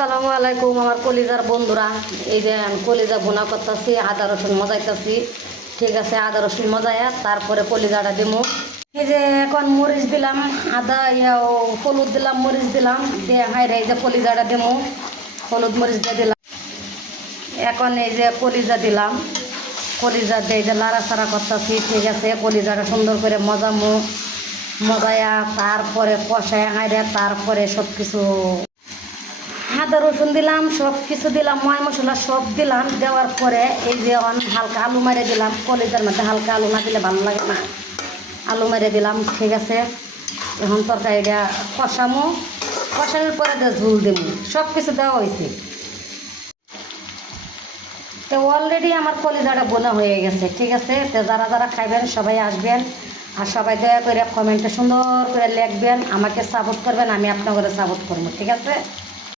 আসসালামু আলাইকুম আমার কলিজার বন্ধুরা। এই যে আমি কলিজা ভুনা করতেছি, আদা রসুন মজাইতেছি। ঠিক আছে, আদা রসুন মজাইয়া তারপরে কলিজাটা দিমু। এই যে এখন মরিচ দিলাম, আদা হলুদ দিলাম, মরিচ দিলাম, দিয়ে হাইরে এই যে কলিজাটা দিমু। হলুদ মরিচ দিয়ে দিলাম। এখন এই যে কলিজা দিলাম, কলিজা দিয়ে এই যে লাড়াচাড়া করতেছি। ঠিক আছে, কলিজাটা সুন্দর করে মজায়া তারপরে কষায় হাইরে তারপরে সব কিছু আদা রসুন দিলাম, সব কিছু দিলাম, ময় মশলা সব দিলাম। দেওয়ার পরে এই যে হালকা আলু মারে দিলাম। কলিজার মধ্যে হালকা আলু না দিলে ভালো লাগে না, আলু মেরে দিলাম। ঠিক আছে, এখন তরকারিটা কষানোর পরে ঝুল দিব। সব কিছু দেওয়া হয়েছে। তো অলরেডি আমার কলিজাটা বোনা হয়ে গেছে। ঠিক আছে, তো যারা যারা খাইবেন সবাই আসবেন, আর সবাই দয়া করে কমেন্টে সুন্দর করে লিখবেন, আমাকে সাপোর্ট করবেন, আমি আপনাদের সাপোর্ট করবো। ঠিক আছে।